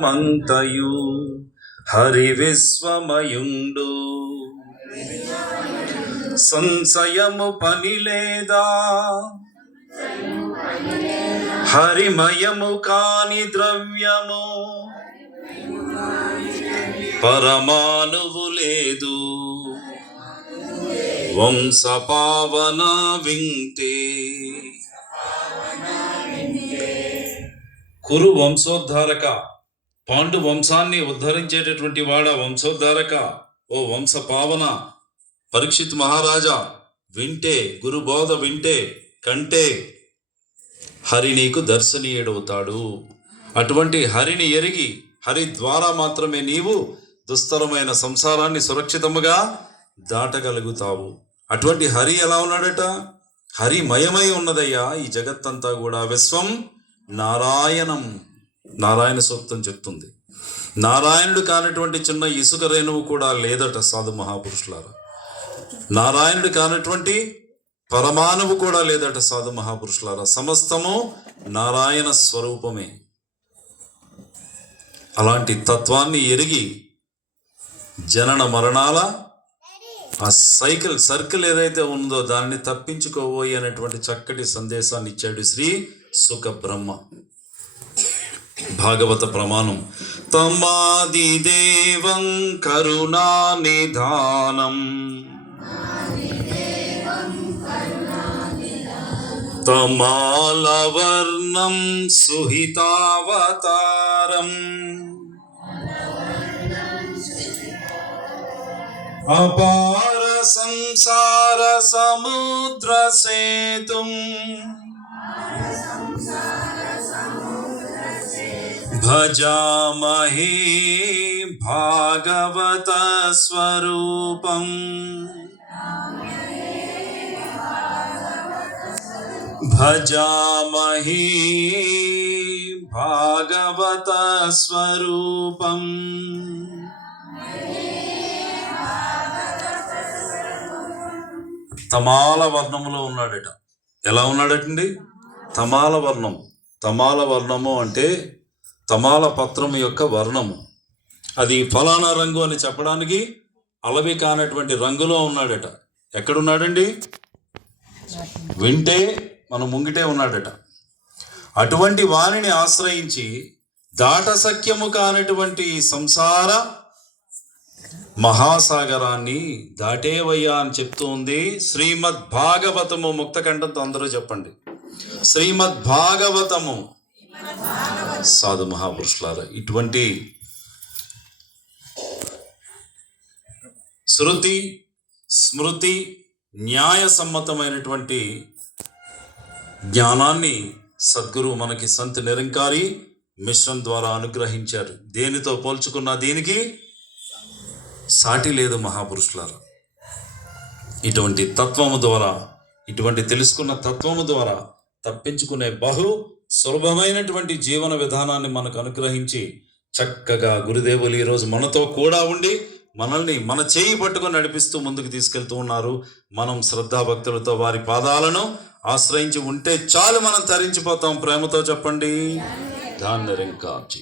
మంతయు హరి విశ్వమయుండు సంశయము పని లేదా హరిమయము కాని ద్రవ్యము పరమాణువు లేదు వంశ పావన వింటే. కురు వంశోద్ధారక, పాండు వంశాన్ని ఉద్ధరించేటటువంటి వాడ వంశోద్ధారక, ఓ వంశ పావన పరీక్షిత్ మహారాజా, వింటే గురుబోధ వింటే కంటే హరి నీకు దర్శనీయుడవుతాడు. అటువంటి హరిని ఎరిగి హరి ద్వారా మాత్రమే నీవు దుస్తరమైన సంసారాన్ని సురక్షితముగా దాటగలుగుతావు. అటువంటి హరి ఎలా ఉన్నాడట? హరిమయమై ఉన్నదయ్యా ఈ జగత్తంతా కూడా. విశ్వం నారాయణం, నారాయణ సూక్తం చెప్తుంది. నారాయణుడు కానటువంటి చిన్న ఇసుక రేణువు కూడా లేదట సాధు మహాపురుషులారా. నారాయణుడు కానటువంటి పరమాణువు కూడా లేదట సాధు మహాపురుషులారా. సమస్తము నారాయణ స్వరూపమే. అలాంటి తత్వాన్ని ఎరిగి జనన మరణాల ఆ సర్కిల్ ఏదైతే ఉందో దాన్ని తప్పించుకోబోయి అనేటువంటి చక్కటి సందేశాన్ని ఇచ్చాడు శ్రీ సుఖ బ్రహ్మ. భాగవత ప్రమాణం. తమాది దేవం కరుణా నిధానం తమాలవర్ణం సుహితావతారం అపార సంసార సముద్ర సేతుం భజామహే భాగవత స్వరూపం భజామహే భాగవత స్వరూపం. తమాల వర్ణములో ఉన్నాడట. ఎలా ఉన్నాడటండి? తమాల వర్ణం. తమాల వర్ణము అంటే తమాల పత్రము యొక్క వర్ణము. అది ఫలానా రంగు అని చెప్పడానికి అలవి కానటువంటి రంగులో ఉన్నాడట. ఎక్కడున్నాడండి? వింటే మన ముంగిటే ఉన్నాడట. అటువంటి వారిని ఆశ్రయించి దాట సఖ్యము కానటువంటి సంసార మహాసాగరాన్ని దాటేవయ్యా అని చెప్తూ ఉంది శ్రీమద్ భాగవతము. ముక్తకంఠంతో అందరూ చెప్పండి, శ్రీమద్ భాగవతము. సాధు మహాపురుషులారా, ఇటువంటి శృతి స్మృతి న్యాయ సమ్మతమైనటువంటి జ్ఞానాన్ని సద్గురు మనకి సంత్ నిరంకారి మిశ్రం ద్వారా అనుగ్రహించారు. దేనితో పోల్చుకున్నా దీనికి సాటి లేదు మహాపురుషులారా. ఇటువంటి తత్వము ద్వారా, ఇటువంటి తెలుసుకున్న తత్వము ద్వారా తప్పించుకునే బహు సులభమైనటువంటి జీవన విధానాన్ని మనకు అనుగ్రహించి చక్కగా గురుదేవులు ఈరోజు మనతో కూడా ఉండి మనల్ని మన చేయి పట్టుకొని నడిపిస్తూ ముందుకు తీసుకెళ్తూ ఉన్నారు. మనం శ్రద్ధాభక్తులతో వారి పాదాలను ఆశ్రయించి ఉంటే చాలు, మనం తరించిపోతాం. ప్రేమతో చెప్పండి, ధ్యాన్ నిరంకార్జీ.